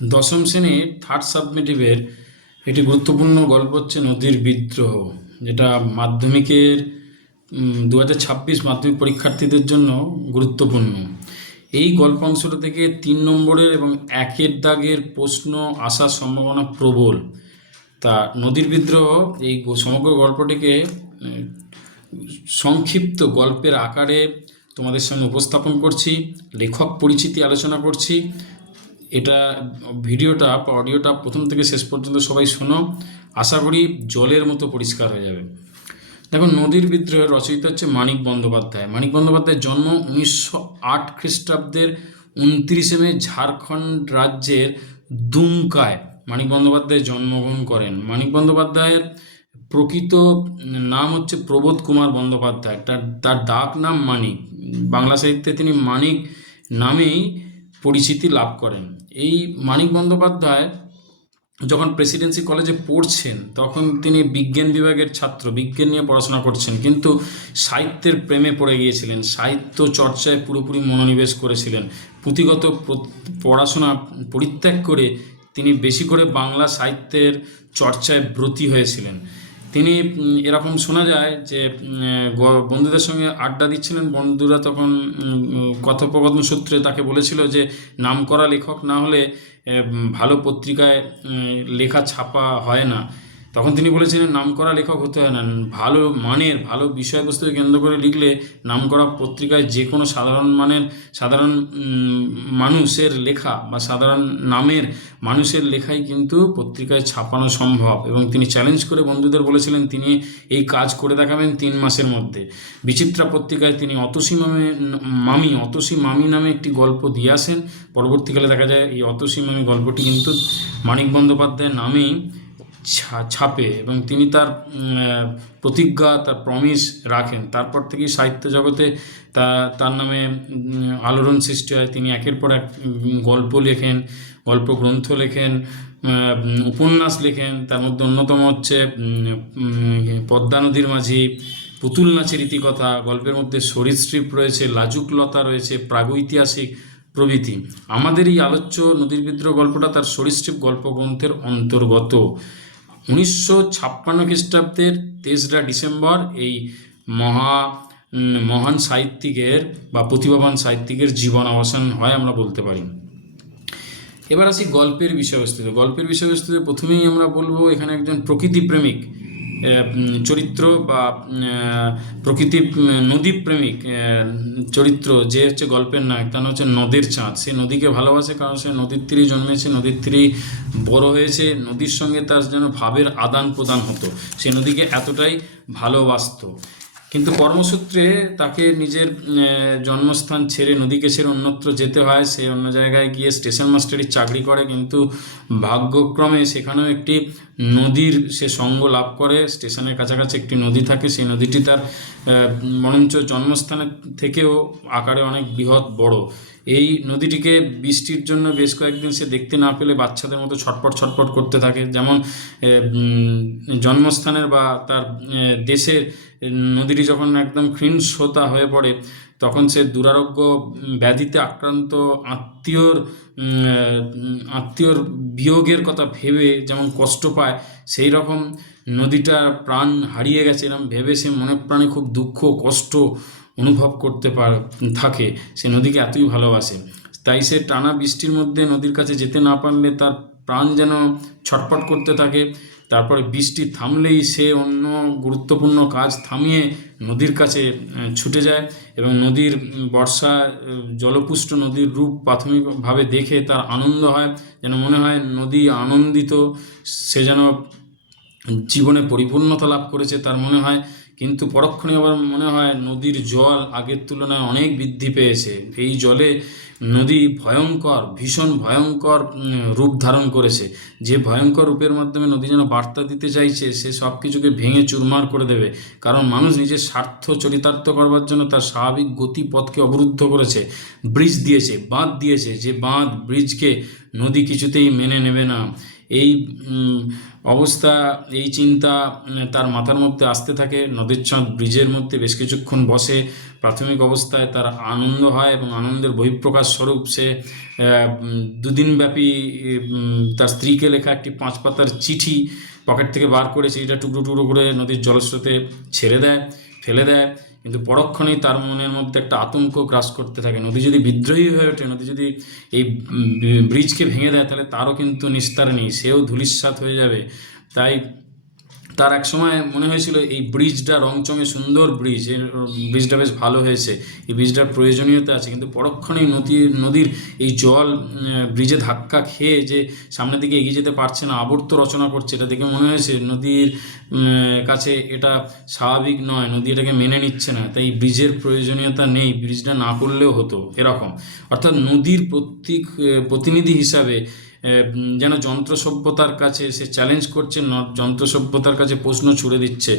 দশম শ্রেণির থার্ড সাবমিটিভের একটি গুরুত্বপূর্ণ গল্প হচ্ছে নদীর বিদ্রোহ, যেটা মাধ্যমিকের দু হাজার ছাব্বিশ মাধ্যমিক পরীক্ষার্থীদের জন্য গুরুত্বপূর্ণ। এই গল্প অংশটা থেকে তিন নম্বরের এবং একের দাগের প্রশ্ন আসার সম্ভাবনা প্রবল। তা নদীর বিদ্রোহ এই সমগ্র গল্পটিকে সংক্ষিপ্ত গল্পের আকারে তোমাদের সামনে উপস্থাপন করছি, লেখক পরিচিতি আলোচনা করছি এটা ভিডিওটা অডিওটা প্রথম থেকে শেষ পর্যন্ত সবাই শোনো। আশা করি জলের মতো পরিষ্কার হয়ে যাবে। দেখুন নদীর বিদ্রোহের রচয়িতা হচ্ছে মানিক বন্দ্যোপাধ্যায়। মানিক বন্দ্যোপাধ্যায়ের জন্ম উনিশশো আট খ্রিস্টাব্দের উনত্রিশে মে ঝাড়খণ্ড রাজ্যের দুমকায়। মানিক বন্দ্যোপাধ্যায় জন্মগ্রহণ করেন। মানিক বন্দ্যোপাধ্যায়ের প্রকৃত নাম হচ্ছে প্রবোধ কুমার বন্দ্যোপাধ্যায়। তার তার ডাক নাম মানিক। বাংলা সাহিত্যে তিনি মানিক নামেই পরিচিতি লাভ করেন। এই মানিক বন্দ্যোপাধ্যায় যখন প্রেসিডেন্সি কলেজে পড়ছেন, তখন তিনি বিজ্ঞান বিভাগের ছাত্র, বিজ্ঞান নিয়ে পড়াশোনা করছেন। কিন্তু সাহিত্যের প্রেমে পড়ে গিয়েছিলেন, সাহিত্য চর্চায় পুরোপুরি মনোনিবেশ করেছিলেন। পুঁথিগত পড়াশোনা পরিত্যাগ করে তিনি বেশি করে বাংলা সাহিত্যের চর্চায় ব্রতী হয়েছিলেন। তিনি এরকম শোনা যায় যে বন্ধুদের সঙ্গে আড্ডা দিচ্ছিলেন। বন্ধুরা তখন কথোপকথন সূত্রে তাকে বলেছিল যে নাম করা লেখক না হলে ভালো পত্রিকায় লেখা ছাপা হয় না। তখন তিনি বলেছিলেন নাম করা লেখক হতে হয় না। ভালো মানের, ভালো বিষয়বস্তুকে কেন্দ্র করে লিখলে নাম করা পত্রিকায় যে কোনো সাধারণ মানের, সাধারণ মানুষের লেখা বা সাধারণ নামের মানুষের লেখাই কিন্তু পত্রিকায় ছাপানো সম্ভব। এবং তিনি চ্যালেঞ্জ করে বন্ধুদের বলেছিলেন, তিনি এই কাজ করে দেখাবেন তিন মাসের মধ্যে। বিচিত্রা পত্রিকায় তিনি অতসী মামে, মামি, অতসী মামি নামে একটি গল্প দিয়ে আসেন। পরবর্তীকালে দেখা যায়, এই অতসী মামি গল্পটি কিন্তু মানিক বন্দ্যোপাধ্যায়ের নামেই ছাপে এবং তিনি তার প্রতিজ্ঞা, তার প্রমিস রাখেন। তারপর থেকেই সাহিত্য জগতে তা, তার নামে আলোড়ন সৃষ্টি হয়। তিনি একের পর এক গল্প লেখেন, গল্প গ্রন্থ লেখেন উপন্যাস লেখেন। তার মধ্যে অন্যতম হচ্ছে পদ্মা নদীর মাঝি, পুতুল নাচের ইতিকথা, গল্পের মধ্যে সরীসৃপ রয়েছে লাজুকলতা রয়েছে, প্রাগৈতিহাসিক প্রভৃতি। আমাদের এই আলোচ্য নদীর বিদ্রোহ গল্পটা তার সরীসৃপ গল্পগ্রন্থের অন্তর্গত। উনিশশো ছাপ্পান্ন খ্রিস্টাব্দের তেসরা ডিসেম্বর এই মহা মহান সাহিত্যিকের বা প্রতিভাবান সাহিত্যিকের জীবন অবসান হয় আমরা বলতে পারি। এবার আসি গল্পের বিষয়বস্তুতে। গল্পের বিষয়বস্তুতে প্রথমেই আমরা বলব এখানে একজন প্রকৃতিপ্রেমিক আহ, উম, চরিত্র বা প্রকৃতি নদী প্রেমিক চরিত্র, যে হচ্ছে গল্পের নায়ক, তার হচ্ছে নদীর চাঁদ। সে নদীকে ভালোবাসে কারণ সে নদীর তীরে জন্মেছে, নদীর তীরে বড় হয়েছে, নদীর সঙ্গে তার যেন ভাবের আদান প্রদান হতো। সে নদীকে এতটাই ভালোবাসতো। কিন্তু কর্মসূত্রে তাকে নিজের জন্মস্থান ছেড়ে নদীকে ছেড়ে অন্যত্র যেতে হয়। সে অন্য জায়গায় গিয়ে স্টেশন মাস্টারির চাকরি করে, কিন্তু ভাগ্যক্রমে সেখানেও একটি নদীর সে সঙ্গ লাভ করে। স্টেশনের কাছাকাছি একটি নদী থাকে, সেই নদীটি তার বরঞ্চ জন্মস্থানের থেকেও আকারে অনেক বৃহৎ বড়। এই নদীটিকে বৃষ্টির জন্য বেশ কয়েকদিন সে দেখতে না পেলে বাচ্চাদের মতো ছটপট ছটপট করতে থাকে। যেমন জন্মস্থানের বা তার দেশের নদীটি যখন একদম ক্ষীণস্রোতা হয়ে পড়ে, তখন সে দুরারোগ্য ব্যাধিতে আক্রান্ত আত্মীয়র আত্মীয়র বিয়োগের কথা ভেবে যেমন কষ্ট পায়, সেই রকম নদীটা প্রাণ হারিয়ে গেছে এরকম ভেবে সে মনে প্রাণে খুব দুঃখ, কষ্ট অনুভব করতে পার, থাকে, সে নদীকে এতই ভালোবাসে। তাই সে টানা বৃষ্টির মধ্যে নদীর কাছে যেতে না পারলে তার প্রাণ যেন ছটপট করতে থাকে। তারপরে বৃষ্টি থামলেই সে অন্য গুরুত্বপূর্ণ কাজ থামিয়ে নদীর কাছে ছুটে যায় এবং নদীর বর্ষা জলপুষ্ট নদীর রূপ প্রাথমিকভাবে দেখে তার আনন্দ হয়, যেন মনে হয় নদী আনন্দিত, সে যেন জীবনে পরিপূর্ণতা লাভ করেছে। তার মনে হয় কিন্তু পরক্ষণে আবার মনে হয় নদীর জল আগের তুলনায় অনেক বৃদ্ধি পেয়েছে। এই জলে নদী ভয়ঙ্কর, ভীষণ ভয়ঙ্কর রূপ ধারণ করেছে। যে ভয়ঙ্কর রূপের মাধ্যমে নদী যেন বার্তা দিতে চাইছে, সে সব কিছুকে ভেঙে চুরমার করে দেবে। কারণ মানুষ নিজের স্বার্থ চরিতার্থ করবার জন্য তার স্বাভাবিক গতিপথকে অবরুদ্ধ করেছে, ব্রিজ দিয়েছে, বাঁধ দিয়েছে। যে বাঁধ, ব্রিজকে নদী কিছুতেই মেনে নেবে না। এই অবস্থা, এই চিন্তা তার মাথার মধ্যে আসতে থাকে। নদীর চাঁদ ব্রিজের মধ্যে বেশ কিছুক্ষণ বসে প্রাথমিক অবস্থায় তার আনন্দ হয় এবং আনন্দের বহিঃপ্রকাশ স্বরূপ সে দুদিনব্যাপী তার স্ত্রীকে লেখা একটি পাঁচ পাতার চিঠি পকেট থেকে বার করে চিঠিটা টুকরো টুকরো করে নদীর জলস্রোতে ছেড়ে দেয়, ফেলে দেয়। কিন্তু পরক্ষণেই তার মনের মধ্যে একটা আতঙ্ক গ্রাস করতে থাকে। নদী যদি বিদ্রোহী হয়ে ওঠে, নদী যদি এই ব্রিজকে ভেঙে দেয়, তাহলে তারও কিন্তু নিস্তার নেই, সেও ধুলিস্বাত হয়ে যাবে। তাই তার এক সময় মনে হয়েছিল এই ব্রিজটা রংচঙে সুন্দর ব্রিজ, এর ব্রিজটা বেশ ভালো হয়েছে। এই ব্রিজটার প্রয়োজনীয়তা আছে, কিন্তু পরক্ষণেই নদীর নদীর এই জল ব্রিজে ধাক্কা খেয়ে যে সামনের দিকে এগিয়ে যেতে পারছে না, আবর্ত রচনা করছে, এটা দেখে মনে হয়েছে নদীর কাছে এটা স্বাভাবিক নয়, নদী এটাকে মেনে নিচ্ছে না, তাই ব্রিজের প্রয়োজনীয়তা নেই, ব্রিজটা না করলেও হতো, এরকম। অর্থাৎ নদীর প্রতীক প্রতিনিধি হিসাবে যেন যন্ত্র সভ্যতার কাছে সে চ্যালেঞ্জ করছে যন্ত্র সভ্যতার কাছে প্রশ্ন ছুড়ে দিচ্ছে।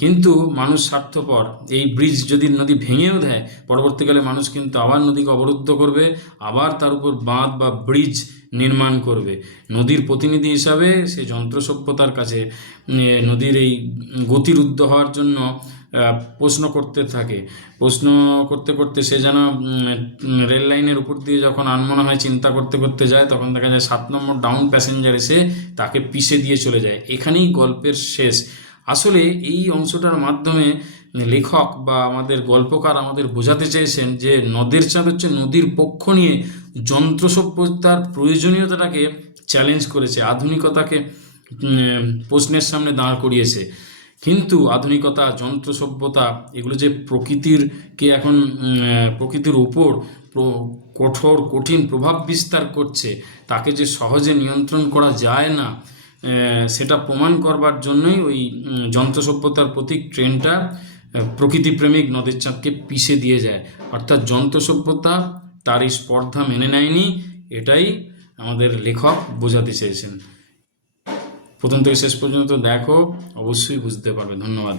কিন্তু মানুষ স্বার্থপর, এই ব্রিজ যদি নদী ভেঙেও দেয়, পরবর্তীকালে মানুষ কিন্তু আবার নদীকে অবরুদ্ধ করবে, আবার তার উপর বাঁধ বা ব্রিজ নির্মাণ করবে। নদীর প্রতিনিধি হিসাবে সে যন্ত্র সভ্যতার কাছে নদীর এই গতিরুদ্ধ হওয়ার জন্য প্রশ্ন করতে থাকে। প্রশ্ন করতে করতে সে যেন রেল লাইনের উপর দিয়ে যখন আনমনা হয়, চিন্তা করতে করতে যায়, তখন দেখা যায় সাত নম্বর ডাউন প্যাসেঞ্জার এসে তাকে পিষে দিয়ে চলে যায়। এখানেই গল্পের শেষ। আসলে এই অংশটার মাধ্যমে লেখক বা আমাদের গল্পকার আমাদের বোঝাতে চেয়েছেন যে নদের চাঁদ হচ্ছে নদীর পক্ষ নিয়ে যন্ত্র সভ্যতার প্রয়োজনীয়তাটাকে চ্যালেঞ্জ করেছে, আধুনিকতাকে প্রশ্নের সামনে দাঁড় করিয়েছে। কিন্তু আধুনিকতা, যন্ত্র সভ্যতা, এগুলো যে প্রকৃতিরকে এখন প্রকৃতির উপর কঠোর, কঠিন প্রভাব বিস্তার করছে, তাকে যে সহজে নিয়ন্ত্রণ করা যায় না সেটা প্রমাণ করবার জন্যই ওই যন্ত্র সভ্যতার প্রতীক ট্রেনটা প্রকৃতিপ্রেমিক নদের চাঁদকে পিষে দিয়ে যায়। অর্থাৎ যন্ত্র সভ্যতা তার এই স্পর্ধা মেনে নেয়নি, এটাই আমাদের লেখক বোঝাতে চেয়েছেন। প্রথম থেকে শেষ পর্যন্ত দেখো অবশ্যই বুঝতে পারবে। ধন্যবাদ।